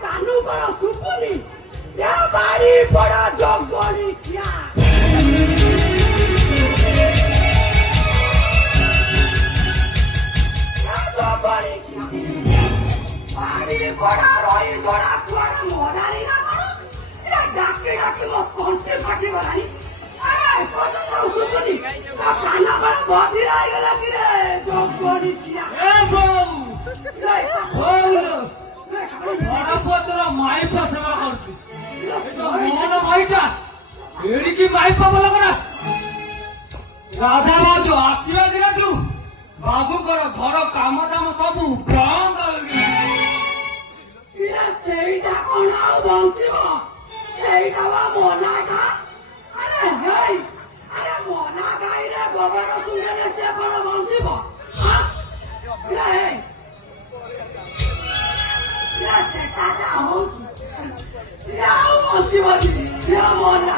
कानू करा सुपुनी या बारी बड़ा जगनी क्या जगनी क्या बारी बड़ा रही जोड़ा कुआरा मोरारी ना करो या डाके डाके मो कंटे फाटी गलानी अरे पता सुपुनी का काना बड़ा बधी रही गला कि रे जगनी क्या ए बहू बड़ा पुअर माइप सेवा कर माइटा एड़ी माइप बोल करा राधा भाज आशीर्वाद रखलु बाबू घर काम दाम सब बंद ସେଇଟା କଣ ଆଉ ବଞ୍ଚିବ ସେଇଟା ବା ମନା ଘା ଆରେ ହେଇ ଆରେ ମନା ଗାଈରେ ଗୋବର ଶୁଙ୍ଗେଲେ ସେ କଣ ବଞ୍ଚିବ ସେଟା ଯା ହଉଛି ସିଏ ଆଉ ବଞ୍ଚିବନି ସିଏ ମନା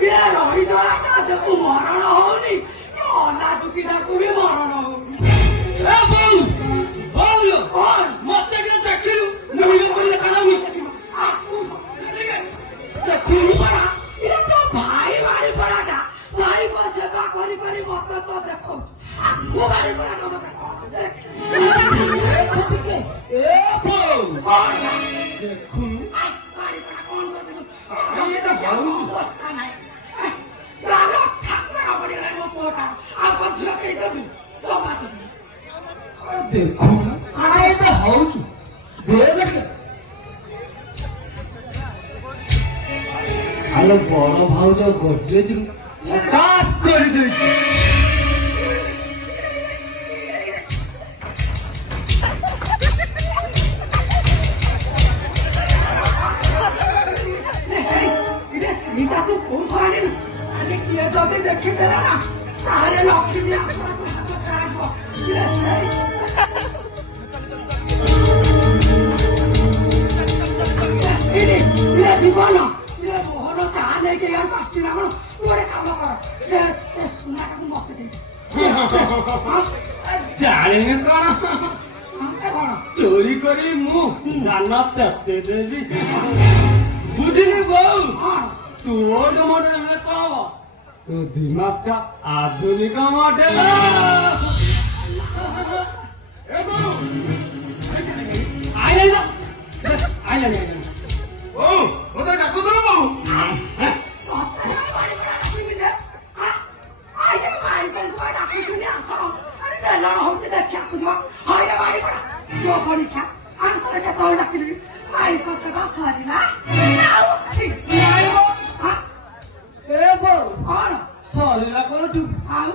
ଇଏ ରହି ଜଳାଟା ଯୋଉ ମରଣ ହଉନି ଅନା ଚୁକିଟାକୁ ବି ମରଣ ହଉନି ମତେ ଟିକେ ଦେଖିଲୁ ନୁହେଁ ବୋଲି ଦେଖାଯାଉନି ଦେଖିଲୁ ପରା ଇଏ ତ ଭାଇ ବାରି ପରାଟା ଭାଇ ସେବା କରି କରି ମତେ ତ ଦେଖଉଛି ମୁଁ ବାରି ପରାଟା ମତେ କଣ ଟିକେ ଦେଖୁନୁ ବାରି ପରା କଣ କରିଦେବୁ ଅବସ୍ଥା ନାହିଁ ଗାଲ ଠାକୁର ପଡ଼ିଗଲାଣି ମୋ ପୁଅଟା ଆଉ ପଛରେ କେହି ଦେବି ଜମା ଦେବି ଦେଖୁନୁ ଆରେ ତ ହଉଛୁ ଆଲୋ ବଡ ଭାଉଜ ଗୋଡ୍ରେଜରୁ ହଠାତ୍ କରିଦେଇଛି ସେଇଟା ତୁ କୋଉଠୁ ଆଣିଲୁ ଆରେ କିଏ ଯଦି ଦେଖିଦେଲା ନା ତାହେଲେ ଲକ୍ଷ୍ମୀ ଜୀବନ ମୋହନ ଚାହା ନେଇକି ଇଆଡ଼କୁ ଆସିଛି ନା କଣ ତୁ ଗୋଟେ କାମ କର ସେ ସୁନାଟାକୁ ମତେ ଦେଇ ଜାଣିନି କଣ କଣ ଚୋରି କରି ମୁଁ ଦାନ ତତେ ଦେବି ବୁଝିଲି ବୋଉ ତୋର ମଡେଲ ହେଲେ କଣ ହବ ତୋ ଦିମାଗଟା ଆଧୁନିକ ମଡେଲ ହଉଛି ଦେଖିବାକୁ ଯିବା ହଇରେ ବାଡ଼ି ପଡ଼ା ଯୋଉ ପରୀକ୍ଷା ଆନ୍ତରିକ ତଳ ଡାକିଲି ମାଇକ ସେବା ସରିଲା ଆଉ ଅଛି ଏ ବୋଉ କଣ ସରିଲା କୋଉଠୁ ଆଉ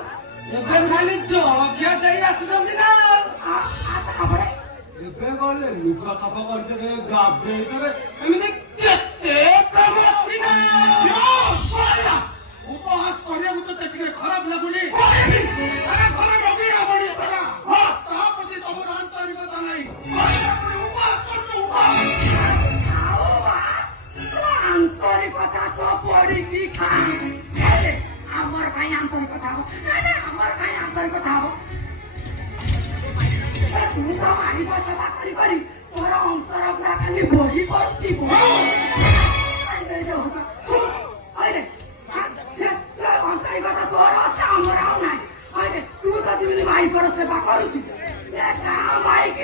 ଏବେ ଖାଲି ଜଳଖିଆ ଦେଇ ଆସିଛନ୍ତି ନା ତାପରେ ଏବେ ଗଲେ ଲୁଗା ସଫା କରିଦେବେ ଗାଧେଇ ଦେବେ ଏମିତି କେତେ କାମ ଅଛି ନା ଉପହାସ କରିବାକୁ ତ ଟିକେ ଖରାପ ଲାଗୁନି ଘର ରୋଗୀ ହବଣି ସେଟା ତା ପ୍ରତି ତମର ଆନ୍ତରିକତା ନାହିଁ ଉପହାସ କରୁଛୁ ଆନ୍ତରିକତା ତ ପଡିକି ଖାଏ ଆମର କାହିଁ ଆନ୍ତରିକତା ହବ ଆମର କାହିଁ ଆନ୍ତରିକତା ହବ ତୁ ତ ମାରିବ ସେବା କରି କରି ତୋର ଅନ୍ତର ପୁରା ଖାଲି ବହି ପଡୁଛି ଅନ୍ତରିକତା ତୋର ଅଛି ଆମର ଆଉ ନାହିଁ ତୁ ତ ଯେମିତି ମାଇପର ସେବା କରୁଛୁ ମାଇକି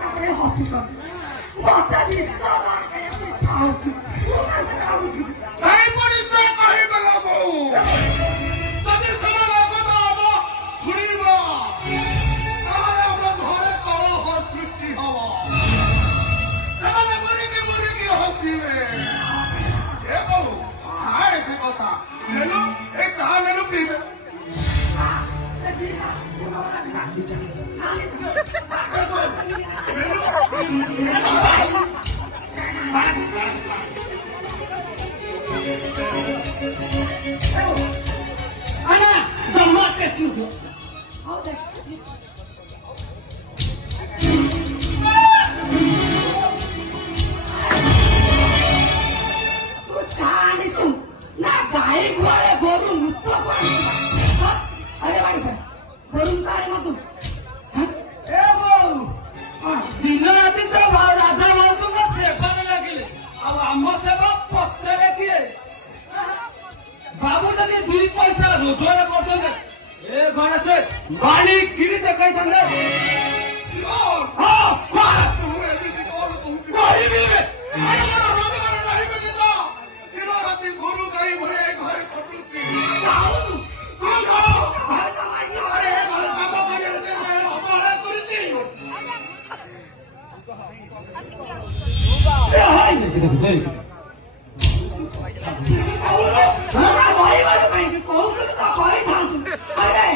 ତାପରେ ହସୁଛନ୍ତି ମତେ ବିଶ୍ୱାସ ଇଚ୍ଛା ହଉଛି ସେଇପରି ସେ କହିଦେଲା ବୋଉ ଯଦି ସେମାନେ କଥା ହବ ଶୁଣିବ ତାହେଲେ ଆମ ଘରେ କଳହ ସୃଷ୍ଟି ହବ ସେମାନେ ମୁରିକି ହସିବେ ଏ ବୋଉ ଛାଡ଼େ ସେ କଥା ନେଲୁ ଏ ଚାହା ନେଲୁ ପିଇବେ Ana, jomma ke chudo. ତୁ ଜାଣିଛୁ ନା ଗାଈ ଘରେ ଗୋରୁ ନୃତ୍ୟ କରୁଛି ଆରେ ବାଡ଼ି ଗୋରୁ କାରେ ମତୁ ଏ ବୋଉ ଦିନ ରାତି ତ ରାଧା ମାଉସଙ୍କ ସେବାରେ ଲାଗିଲେ ଆଉ ଆମ ସେବା ପଛରେ କିଏ ବାବୁ ଯଦି 2 ପଇସା ରୋଜଗାର କରୁଛନ୍ତି ଏ ଗଣେଶ ବାଣି କିରି ଦେଖାଇଥାନ୍ତେ ହଁ ବାସ୍ କହିବି ଗୋରୁ ଗାଈ ଭଳିଆ ଘରେ ଖଟୁଛି ଅବହେଳା କରିଛି କାହିଁକି କହୁଥିଲୁ ତ କହିଥାନ୍ତୁ ଆରେ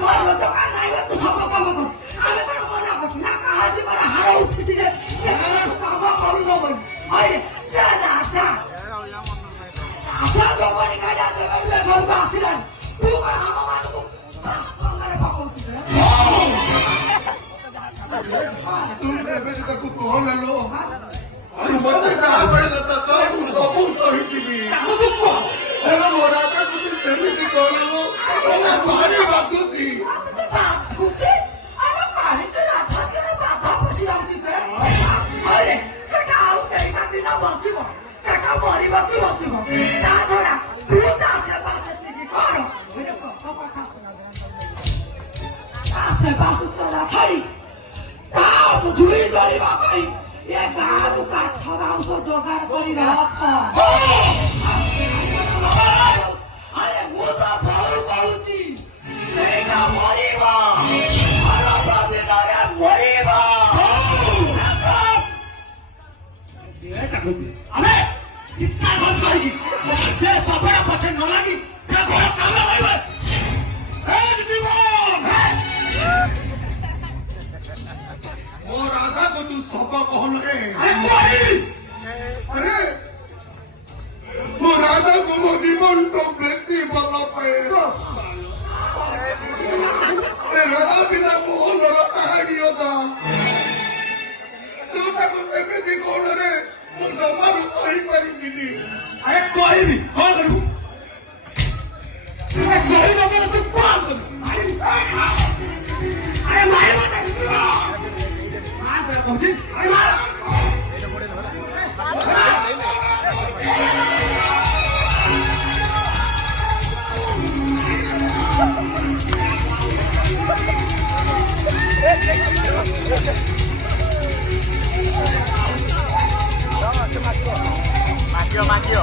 ତୋର ଦୋକାନ ନାହିଁ ତୁ ସବୁ କାମ କରୁ ଆମେ କଣ ମନା କରୁଛୁ ନା କାହା ଜୀବନ ହାଡ଼ ଉଠୁଛି ଯେ ସେମାନେ କାମ କରୁନ ବୋଲି ଆରେ ସେ ରାଧା ଯୋଉଠି ଖାଇଲା ସେବେଠୁ ଏ ଘରକୁ ଆସିଲାଣି ତୁ କଣ ଆମ ମାନଙ୍କୁ ସାଙ୍ଗରେ ପକଉଛୁ ତୁ ସେମିତି ତାକୁ କହନେଲୁ ମତେ ଯାହା ମିଳିଲା ତ ମୁଁ ସବୁ ସହିଯିବି ହେଲେ ମୋ ରାଧା ଯଦି ସେମିତି କହନେଲୁ ମତେ ଭାରି ବାଧୁଛି ସେଟା ଆଉ କେଇଟା ଦିନ ବଞ୍ଚିବ ସେଟା ମରିବାକୁ ବଞ୍ଚିବ ତା ଛଡା ତୁ ତା ସେବା ସେତିକି କର କଥା ତା ସେବା ସୁଚରା ଛାଡି ତା ଧୁଇ ଚଳିବା ପାଇଁ ଏ ଗାଁରୁ କାଠ ବାଉଁଶ ଯୋଗାଡ଼ କରି ରଖ ଆରେ ମୁଁ ତ ଭୁଲ କହୁଛି ସେଇଟା ମରିବ ଅଳ୍ପ ଦିନରେ ମରିବ ଆମେ ଚିତ୍ତା କରିକି ସେ ସବୁବେଳେ ପଛେ ନ ଲାଗି ଘର କାମ କରିବେ ମୋ ରାଧାକୁ ତୁ ସବ କହଲରେ ଆରେ ମୋ ରାଧାକୁ ମୋ ଜୀବନଠୁ ବେଶୀ ଭଲ ପାଏ ରାଧା ବିନା ମୋହନର କାହାଣୀ ଅଦା ତୁ ତାକୁ ସେମିତି କଣରେ ମୁଁ ଜମାରୁ ସହିପାରିବିନି ଆରେ କହିବି କଣ କରିବୁ ସହି ନବ ତୁ କଣ କରିବୁ ଆରେ ମାରିବ କହୁଛି Maggio.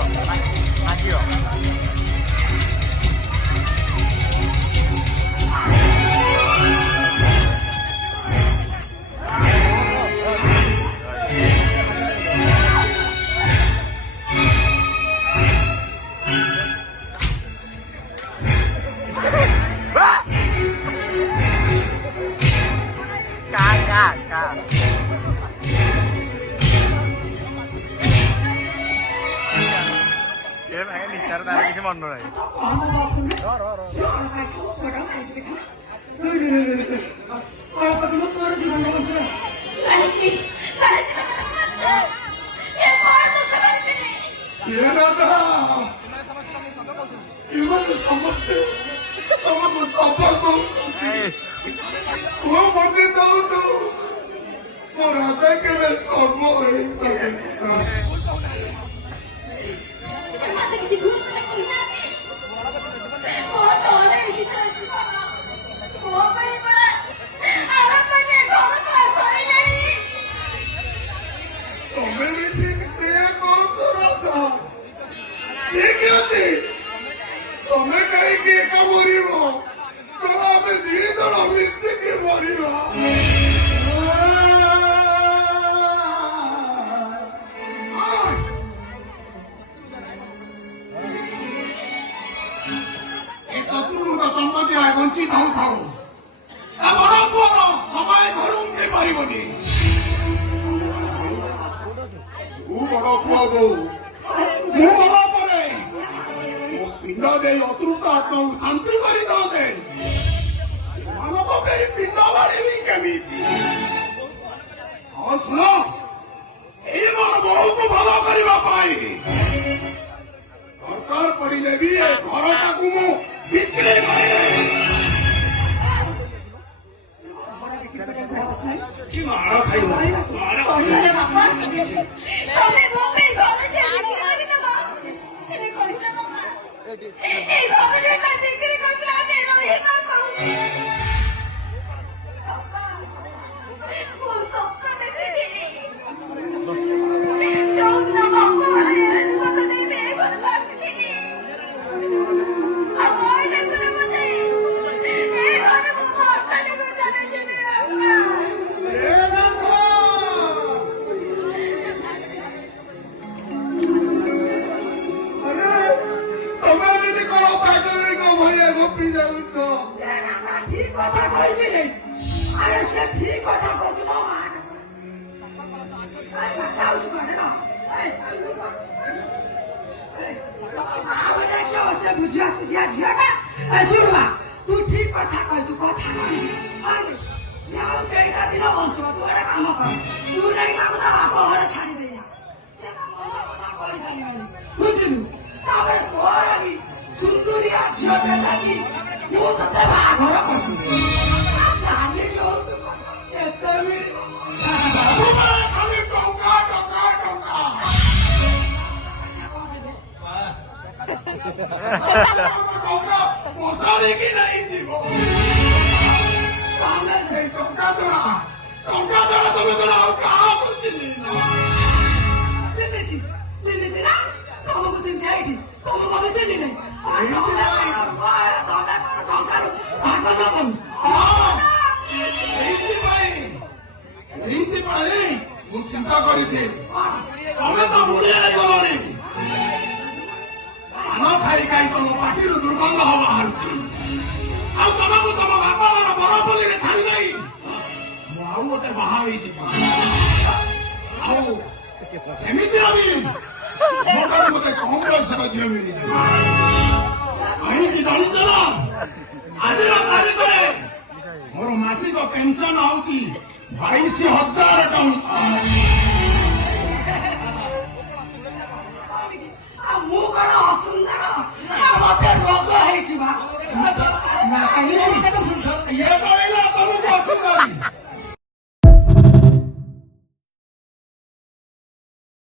Mandor aja. 이것도 ସମସ୍ତେ ତମକୁ ସଫଳ କରୁଛନ୍ତି ପୁଅ ମତେ ଦଉଛୁ ମୋ ରାଧା କେବେ ସର୍ବ ହେଇପାରିବ ପାରିବନି। ତୁ ବଡ ପୁଅ ବୋଉ, ମୁଁ ମଲା ପରେ ମୋ ପିଣ୍ଡ ଦେଇ ଅତୃପ୍ତ ଆତ୍ମାକୁ ଶାନ୍ତି କରିଥାନ୍ତେ, ସେମାନଙ୍କ ପାଇଁ ପିଣ୍ଡ ବାଢିବି କେମିତି? ହଁ ଶୁଣ, ଏଇ ମୋର ବୋଉକୁ ଭଲ କରିବା ପାଇଁ ଦରକାର ପଡ଼ିଲେ ବି ଏ ଘରଟାକୁ ମୁଁ ବିକ୍ରି କରିବି। କି ମାଡ଼ ଖାଇବ ମାଡ଼ କହିଲେ ବାପା ତମେ ବୋମ୍ବେ ଘରଟି ବିକ୍ରି କରିଦେବ। ହେଲେ କହିଲେ ବାପା এই ঘরটি না বিক্রি করলে আমি রহি না করবি। বাবা ও স্বপ্ন দেখেছিলি যখন না বাবা এর কথা দেখে এই ঘরে বসেছিলি আমার দেখলে মনে এই ঘরে বাবা অর্থাৎ করে জানে যাবে বাবা। ତମେ ଏମିତି କଣ ପାଟଣୀଙ୍କ ଭଳିଆ ଗୋପି ଯାଉଛ? ঠিক কথা কইছিলে। আরে সে ঠিক কথা কইছে মা। আই যাও করে না। আমি দেখো সে বুঝিয়া সুঝিয়া ঝিয়াটা। শুনবা তুই ঠিক কথা কইছু কথা নাই। আরে সে আর কেইটা দিন বঞ্চব তুই একটা কাম কর। তুই নাই কাম না বাপ ঘরে ছাড়ি দে না। সে কাম কথা কই যাইনি। বুঝলু? তারপরে তোর আগে সুন্দরিয়া ঝিয়াটা নাকি ମୁଁ ତତେ ବାହାଘର କରିଦେବି। ଜାଣି ଯୋଉଠୁ କେତେ ମିଳିବ ସବୁବେଳେ ଖାଲି ଟଙ୍କା ଟଙ୍କା ଟଙ୍କା। ଟଙ୍କା ମଶାଣିକି ନେଇଯିବ। ତମେ ସେଇ ଟଙ୍କା ଛଡା ତମେ ଛଡା ଆଉ କାହାକୁ ଚିହ୍ନିନ। ଚିହ୍ନିଛି ଚିହ୍ନିଛି ନା ତମକୁ ଚିହ୍ନି ଯାଇକି ତମକୁ ଆମେ ଚିହ୍ନିନି। ସେଇଥିପାଇଁ ମୁଁ ଚିନ୍ତା କରିଛି ତମେ ତ ବୁଢୀ ହେଇଗଲଣି। ପାନ ଖାଇ ଖାଇ ତମ ପାଟିରୁ ଦୁର୍ଗନ୍ଧ ବାହାରୁଛି। ଆଉ ତମକୁ ତମ ବାପାର ବରପଲ୍ଲୀରେ ଛାଡ଼ି ଦେଇ ମୁଁ ଆଉ ଗୋଟେ ବାହା ହେଇଯିବି। ଆଉ ସେମିତିର ବି ମୋଠାରୁ ମୋତେ କମ ବୟସର ଝିଅ ମିଳିଯିବ। କାହିଁକି ଜାଣିଛ ନା? ଆଜିର ତାରିଖରେ ମୋର ମାସିକ ପେନସନ ହଉଛି 22,000 ଟଙ୍କା। ମୁଁ କଣ ଅସୁନ୍ଦର ମତେ ରୋଗ ହେଇଯିବା ଇଏ